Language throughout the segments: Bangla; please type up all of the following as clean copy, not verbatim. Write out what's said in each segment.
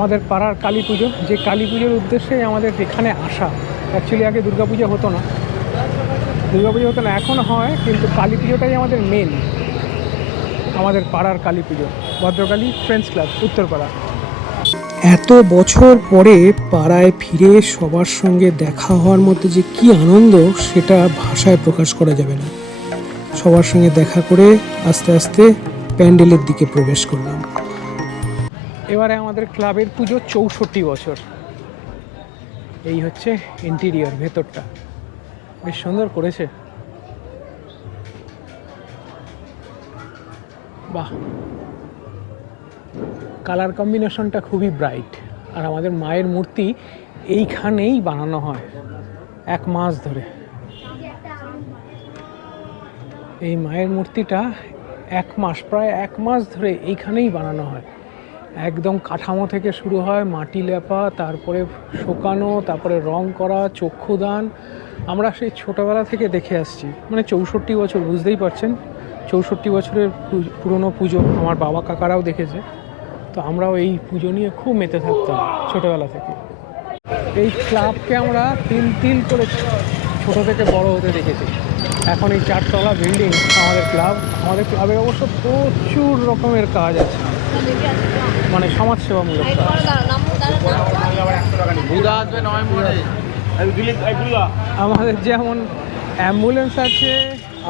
আমাদের পাড়ার কালী পুজো, যে কালী পুজোর উদ্দেশ্যেই আমাদের এখানে আসা। অ্যাকচুয়ালি আগে দুর্গাপুজো হতো না, এখন হয়, কিন্তু কালী পুজোটাই আমাদের মেন। আমাদের পাড়ার কালী পুজো, ভদ্রকালী ফ্রেন্ডস ক্লাব, উত্তরপাড়া। এত বছর পরে পাড়ায় ফিরে সবার সঙ্গে দেখা হওয়ার মধ্যে যে কি আনন্দ, সেটা ভাষায় প্রকাশ করা যাবে না। সবার সঙ্গে দেখা করে আস্তে আস্তে প্যান্ডেলের দিকে প্রবেশ করলাম। এবারে আমাদের ক্লাবের পুজো 64 বছর। এই হচ্ছে ইন্টেরিয়র, ভেতরটা বেশ সুন্দর করেছে। বাহ, কালার কম্বিনেশনটা খুবই ব্রাইট। আর আমাদের মায়ের মূর্তি এইখানেই বানানো হয় 1 মাস ধরে। এই মায়ের মূর্তিটা 1 মাস, প্রায় 1 মাস ধরে এইখানেই বানানো হয়। একদম কাঠামো থেকে শুরু হয়, মাটি লেপা, তারপরে শোকানো, তারপরে রং করা, চক্ষুদান। আমরা সেই ছোটোবেলা থেকে দেখে আসছি, মানে 64 বছর, বুঝতেই পারছেন 64 বছরের পুরনো পুজো। আমার বাবা কাকারাও দেখেছে, তো আমরাও এই পুজো নিয়ে খুব মেতে থাকতাম ছোটোবেলা থেকে। এই ক্লাবকে আমরা তিল করে ছোটো থেকে বড় হতে দেখেছি। এখন এই 4 তলা বিল্ডিং আমাদের ক্লাব। আমাদের ক্লাবের অবশ্য প্রচুর রকমের কাজ আছে, মানে সমাজসেবামূলক কাজ। আমাদের যেমন অ্যাম্বুলেন্স আছে,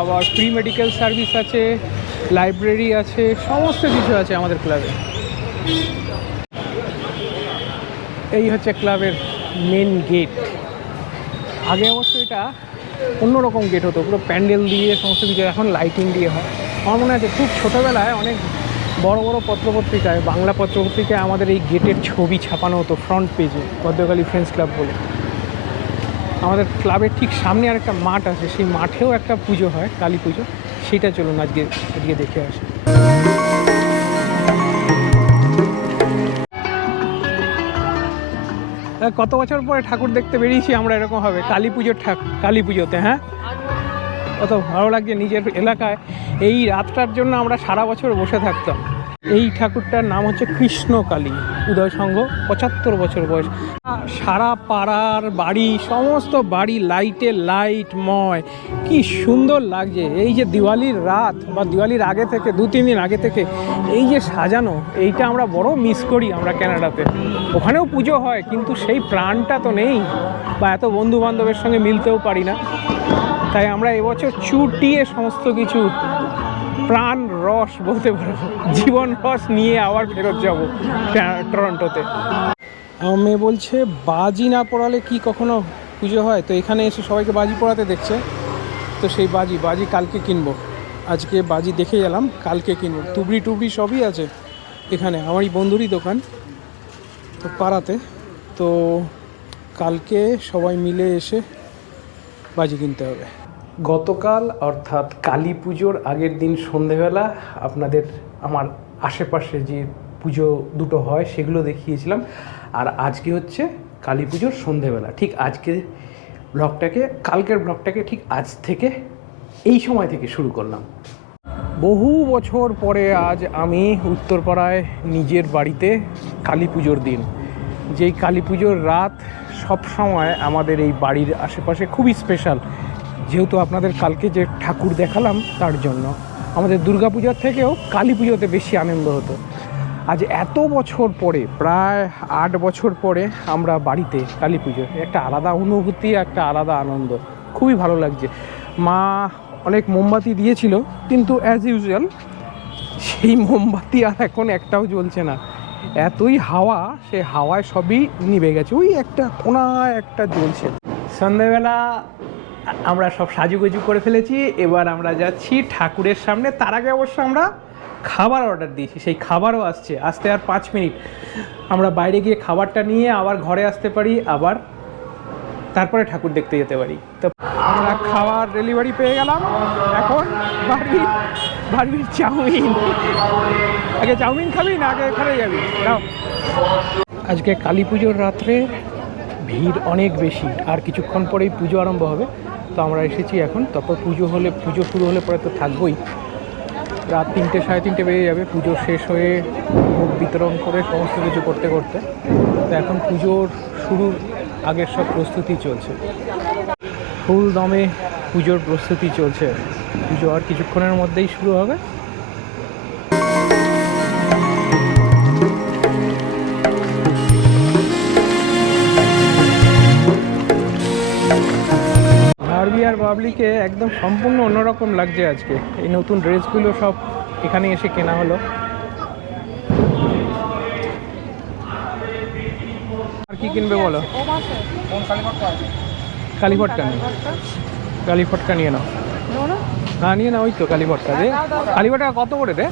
আবার ফ্রি মেডিকেল সার্ভিস আছে, লাইব্রেরি আছে, সমস্ত কিছু আছে আমাদের ক্লাবে। এই হচ্ছে ক্লাবের মেন গেট। আগে অবশ্য এটা অন্যরকম গেট হতো, পুরো প্যান্ডেল দিয়ে সমস্ত কিছু, এখন লাইটিং দিয়ে হয়। আমার মনে আছে খুব ছোটোবেলায় অনেক বড় বড় পত্রপত্রিকায়, বাংলা পত্রপত্রিকায় আমাদের এই গেটের ছবি ছাপানো হতো ফ্রন্ট পেজে, ভদ্রকালী ফ্রেন্ডস ক্লাব বলে। আমাদের ক্লাবের ঠিক সামনে আর একটা মাঠ আছে, সেই মাঠেও একটা পুজো হয়, কালী পুজো। সেটা চলুন আজকে এদিকে দেখে আসি। কত বছর পরে ঠাকুর দেখতে বেরিয়েছি আমরা এরকম হবে কালী পুজোতে। হ্যাঁ, কত ভালো লাগছে নিজের এলাকায়। এই রাতটার জন্য আমরা সারা বছর বসে থাকতাম। এই ঠাকুরটার নাম হচ্ছে কৃষ্ণকালী, উদয় সংঘ, 75 বছর বয়স। সারা পাড়ার বাড়ি, সমস্ত বাড়ি লাইটে লাইটময়, কি সুন্দর লাগছে। এই যে দিওয়ালির রাত বা দিওয়ালির আগে থেকে 2-3 দিন আগে থেকে এই যে সাজানো, এইটা আমরা বড় মিস করি আমরা ক্যানাডাতে। ওখানেও পুজো হয়, কিন্তু সেই প্রাণটা তো নেই, বা এত বন্ধু বান্ধবের সঙ্গে মিলতেও পারি না। তাই আমরা এবছর চুটিয়ে সমস্ত কিছু প্রাণ রস বলতে পারো, জীবন রস নিয়ে আবার ফেরত যাব টরন্টোতে। আমার মেয়ে বলছে বাজি না পড়ালে কি কখনো পুজো হয়? তো এখানে এসে সবাইকে বাজি পড়াতে দেখছে, তো সেই বাজি কালকে কিনবো। আজকে বাজি দেখে গেলাম, কালকে কিনবো। টুবড়ি সবই আছে এখানে, আমারই বন্ধুরই দোকান তো পাড়াতে। তো কালকে সবাই মিলে এসে বাজি কিনতে হবে। গতকাল অর্থাৎ কালী পুজোর আগের দিন সন্ধেবেলা আমার আশেপাশে যে পুজো দুটো হয় সেগুলো দেখিয়েছিলাম। আর আজকে হচ্ছে কালী পুজোর সন্ধেবেলা। ঠিক কালকের ব্লগটাকে ঠিক আজ থেকে এই সময় থেকে শুরু করলাম। বহু বছর পরে আজ আমি উত্তরপাড়ায় নিজের বাড়িতে কালী পুজোর দিন। যেই কালী পুজোর রাত সব সময় আমাদের এই বাড়ির আশেপাশে খুবই স্পেশাল, যেহেতু আপনাদের কালকে যে ঠাকুর দেখালাম তার জন্য। আমাদের দুর্গাপূজার থেকেও কালী পুজোতে বেশি আনন্দ হতো। আজ এত বছর পরে, প্রায় 8 বছর পরে আমরা বাড়িতে কালী পুজো, একটা আলাদা অনুভূতি, একটা আলাদা আনন্দ, খুবই ভালো লাগছে। মা অনেক মোমবাতি দিয়েছিল, কিন্তু অ্যাজ ইউজুয়াল সেই মোমবাতি আর এখন একটাও জ্বলছে না। এতই হাওয়া, সে হাওয়ায় সবই নিভে গেছে, ওই একটা কোনায় একটা জ্বলছে। সন্ধ্যেবেলা আমরা সব সাজুগুজু করে ফেলেছি, এবার আমরা যাচ্ছি ঠাকুরের সামনে। তার আগে অবশ্য আমরা খাবার অর্ডার দিয়েছি, সেই খাবারও আসতে আর 5 মিনিট। আমরা বাইরে গিয়ে খাবারটা নিয়ে আবার ঘরে আসতে পারি, আবার তারপরে ঠাকুর দেখতে যেতে পারি। তো আমরা খাবার ডেলিভারি পেয়ে গেলাম। এখন বাড়ির চাউমিন। আগে চাউমিন খাবি না আগে এখানে যাবি? নাও। আজকে কালী পুজোর রাত্রে ভিড় অনেক বেশি, আর কিছুক্ষণ পরেই পুজো আরম্ভ হবে। তো আমরা এসেছি এখন, তারপর পুজো শুরু হলে পরে তো থাকবোই। রাত 3টে 3:30 বেজে যাবে পুজো শেষ হয়ে ভোগ বিতরণ করে সমস্ত কিছু করতে করতে। তো এখন পুজোর শুরুর আগের সব প্রস্তুতি চলছে, ফুল দমে পুজোর প্রস্তুতি চলছে। পুজো আর কিছুক্ষণের মধ্যেই শুরু হবে। বারবি আর বাবলিকে একদম সম্পূর্ণ অন্যরকম লাগছে আজকে। এই নতুন ড্রেসগুলো সব এখানে এসে কেনা হলো। আর কি কিনবে বলো? কালী ফটকা নিয়ে, কালী ফটকা নিয়ে নাও। না নিয়ে না, ওই তো কালী ফটকা দে। কালী ফটকা কত করে দে?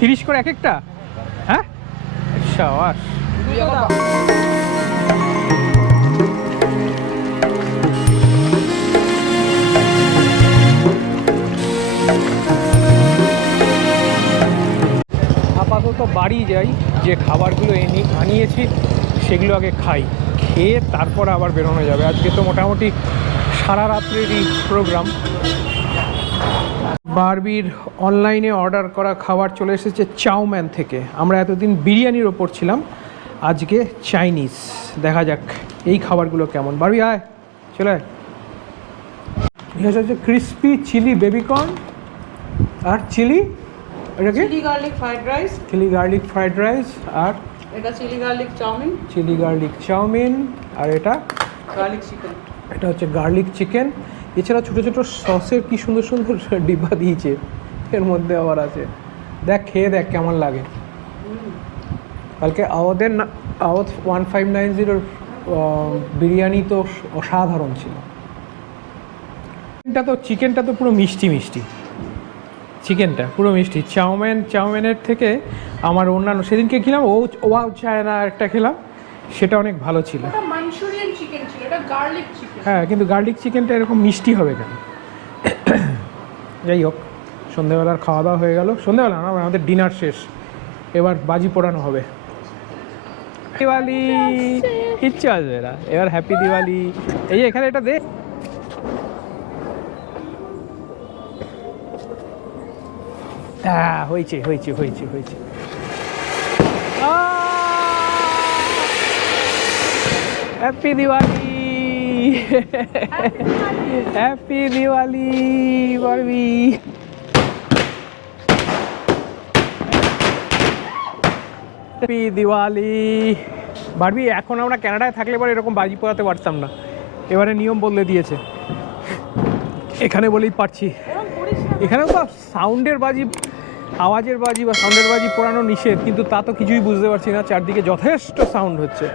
30 করে এক একটা? হ্যাঁ, সাবাস। আপাতত বাড়ি যাই, যে খাবারগুলো আনিয়েছি সেগুলো আগে খাই, খেয়ে তারপর আবার বেরোনো যাবে। আজকে তো মোটামুটি সারা রাত্রেরই প্রোগ্রাম। বারবির অনলাইনে অর্ডার করা খাবার চলে এসেছে চাউম্যান থেকে। আমরা এতদিন বিরিয়ানির ওপর ছিলাম, আজকে চাইনিজ। দেখা যাক এই খাবারগুলো কেমন। বারবি আয়, চলে আয়। হচ্ছে ক্রিসপি চিলি বেবিকর্ন আর চিলি, এটাকে chilli garlic fried rice, chilli garlic fried rice, আর এটা chilli garlic chow mein, chilli garlic chow mein, আর এটা গার্লিক চিকেন। এটা হচ্ছে গার্লিক চিকেন। এছাড়া ছোটো ছোটো সসের কি সুন্দর সুন্দর ডিব্বা দিয়েছে, এর মধ্যে আবার আছে। দেখ, খেয়ে দেখ কেমন লাগে। কালকে আওয়াদের আওয়াজ 1590 বিরিয়ানি তো অসাধারণ ছিল। চিকেনটা তো পুরো মিষ্টি মিষ্টি, চিকেনটা পুরো মিষ্টি। চাউমিনের থেকে আমার অন্যান্য সেদিনকে খেলাম ওয়াও চায়না একটা খেলাম, সেটা অনেক ভালো ছিল। মাঞ্চুরিয়ান চিকেন ছিল, এটা গার্লিক চিকেন। হ্যাঁ, কিন্তু গার্লিক চিকেনটা এরকম মিষ্টি হবে কেন? যাই হোক, সন্ধ্যেবেলার খাওয়া দাওয়া হয়ে গেল। সন্ধ্যেবেলা না, আমাদের ডিনার শেষ, এবার বাজি পোড়ানো হবে। দিওয়ালি, কিচ্ছু আসবে না এবার। হ্যাপি দিওয়ালি। এই যে এখানে এটা দে। হ্যাঁ, হয়েছে হয়েছে হয়েছে হয়েছে। Happy Diwali, happy Diwali Barbie. Happy Diwali Barbie. এখন আমরা কানাডায় থাকলে পরে এরকম বাজি পোড়াতে পারতাম না, এবারে নিয়ম বদলে দিয়েছে। এখানে বলেই পারছি। এখানেও তো সাউন্ডের বাজি, আওয়াজের বাজি বা সাউন্ডের বাজি পোড়ানো নিষেধ, কিন্তু তা তো কিছুই বুঝতে পারছি না। চারদিকে যথেষ্ট সাউন্ড হচ্ছে।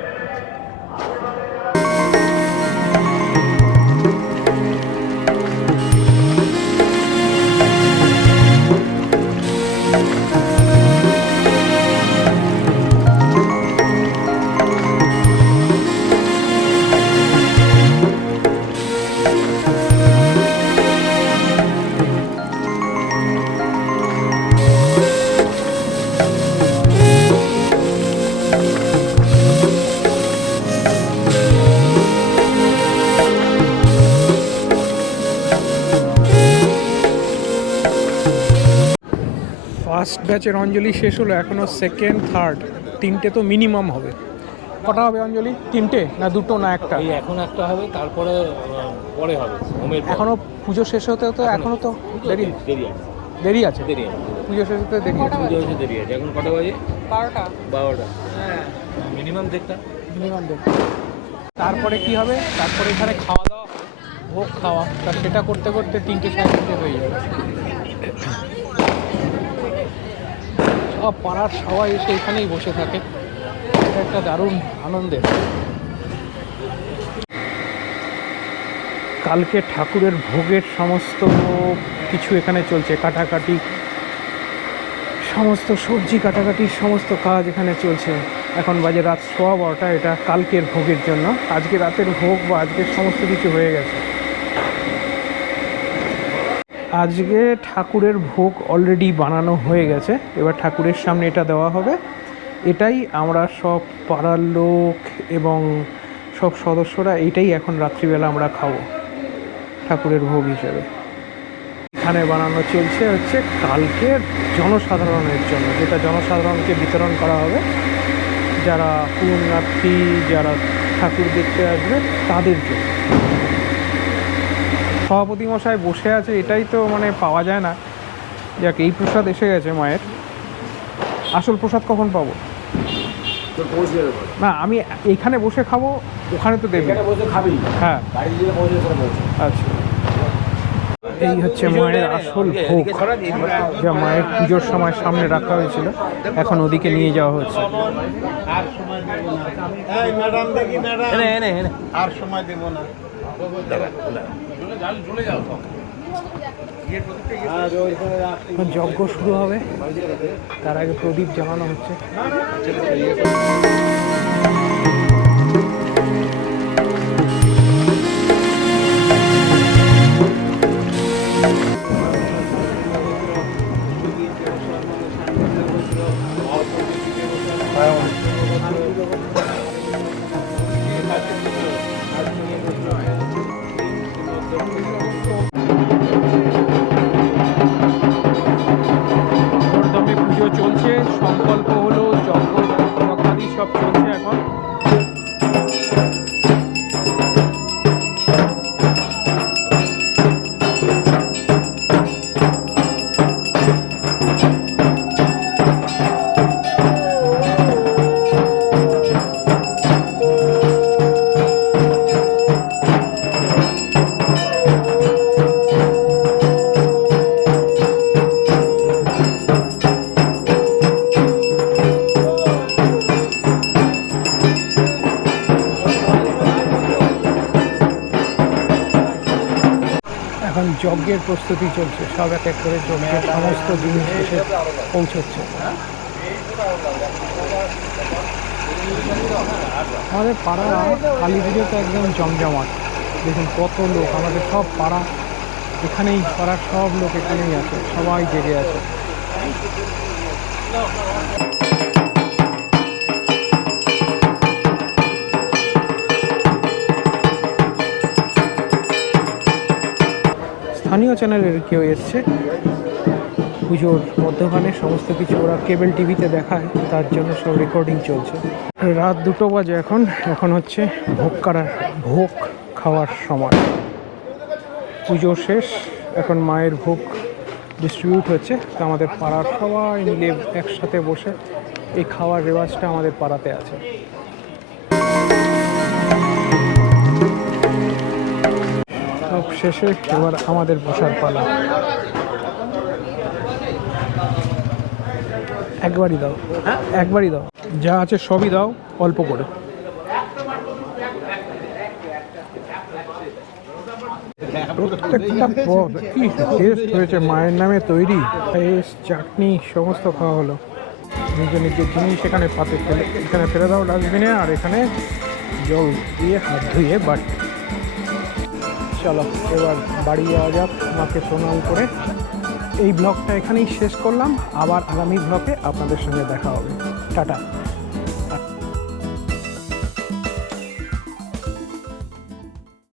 ফার্স্ট ব্যাচের অঞ্জলি শেষ হলো, এখনও সেকেন্ড থার্ড 3টে তো মিনিমাম হবে। কটা হবে অঞ্জলি? 3টে না 2টো না একটা? এই এখন একটা হবে, তারপরে পরে হবে হোমের পর। এখনও পুজো শেষ হতে হতে এখনও তো দেরি দেরি আছে, দেরি আছে। দেরি আছে, পুজো শেষ হতে দেরি আছে। পুজো হচ্ছে দেরি আছে। এখন কটা বাজে? 12টা। 12টা। হ্যাঁ, মিনিমাম দেখটা। মিনিমাম দেরি। তারপরে কি হবে? তারপরে এখানে খাওয়া দাওয়া, ভোগ খাওয়া, তা সেটা করতে করতে 3টে 3:30 হয়ে যাবে। সব পাড়ার সবাই এসে এখানেই বসে থাকে, এটা একটা দারুণ আনন্দের। কালকে ঠাকুরের ভোগের সমস্ত কিছু এখানে চলছে, কাটাকাটি, সমস্ত সবজি কাটাকাটির সমস্ত কাজ এখানে চলছে। এখন বাজে রাত 12:15। এটা কালকের ভোগের জন্য। আজকে রাতের ভোগ বা আজকের সমস্ত কিছু হয়ে গেছে। আজকে ঠাকুরের ভোগ অলরেডি বানানো হয়ে গেছে, এবার ঠাকুরের সামনে এটা দেওয়া হবে। এটাই আমরা সব পাড়ার লোক এবং সব সদস্যরা এইটাই এখন রাত্রিবেলা আমরা খাবো ঠাকুরের ভোগ হিসেবে। এখানে বানানো চলছে হচ্ছে কালকের জনসাধারণের জন্য, যেটা জনসাধারণকে বিতরণ করা হবে, যারা পুণ্যার্থী, যারা ঠাকুর দেখতে আসবে তাদের জন্য। সভাপতি মশাই বসে আছে, এটাই তো মানে পাওয়া যায় না। যাক, এই প্রসাদ এসে গেছে মায়ের। আসল প্রসাদ কখন পাবো? না, আমি এইখানে বসে খাবো, ওখানে তো দেবে। হ্যাঁ, আচ্ছা। এই হচ্ছে মায়ের আসল ভোগ, যা মায়ের পুজোর সময় সামনে রাখা হয়েছিল, এখন ওদিকে নিয়ে যাওয়া হচ্ছে। যজ্ঞ শুরু হবে, তার আগে প্রদীপ জ্বালানো হচ্ছে। দমে পুজো চলছে, সংকল্প হলো, যজ্ঞ যজ্ঞাদি সব চলছে এখন। এখন যজ্ঞের প্রস্তুতি চলছে, সব এক এক করে যজ্ঞের সমস্ত জিনিস এসে পৌঁছচ্ছে। আমাদের পাড়া কালী পুজোতে একদম জমজমাট। দেখুন কত লোক, আমাদের সব পাড়া এখানেই, পাড়ার সব লোক এখানেই আছে, সবাই জেগে আছে। স্থানীয় চ্যানেলের কেউ এসছে, পুজোর মধ্যখানে সমস্ত কিছু ওরা কেবল টিভিতে দেখায়, তার জন্য সব রেকর্ডিং চলছে। রাত 2টো বাজে এখন। এখন হচ্ছে ভোগ খাওয়ার সময়। পুজো শেষ, এখন মায়ের ভোগ ডিস্ট্রিবিউট হচ্ছে। তো আমাদের পাড়ার সবাই মিলে একসাথে বসে এই খাওয়ার রেওয়াজটা আমাদের পাড়াতে আছে। সব শেষে এবার আমাদের বসার পালা। একবারই দাও, একবারই দাও, যা আছে সবই দাও, অল্প করে। প্রত্যেকটা পদ কি টেস্ট হয়েছে, মায়ের নামে তৈরি। পেস্ট, চাটনি সমস্ত খাওয়া হলো। নিজের নিজের জিনিস এখানে পাতে ফেলে, এখানে ফেলে দাও ডাস্টবিনে, আর এখানে জল দিয়ে হাত ধুয়ে বাড়ি। চলো এবার বাড়ি যাওয়া যাক, মাকে প্রণাম করে। এই ব্লগটা এখানেই শেষ করলাম, আবার আগামী ব্লগে আপনাদের সঙ্গে দেখা হবে। টাটা।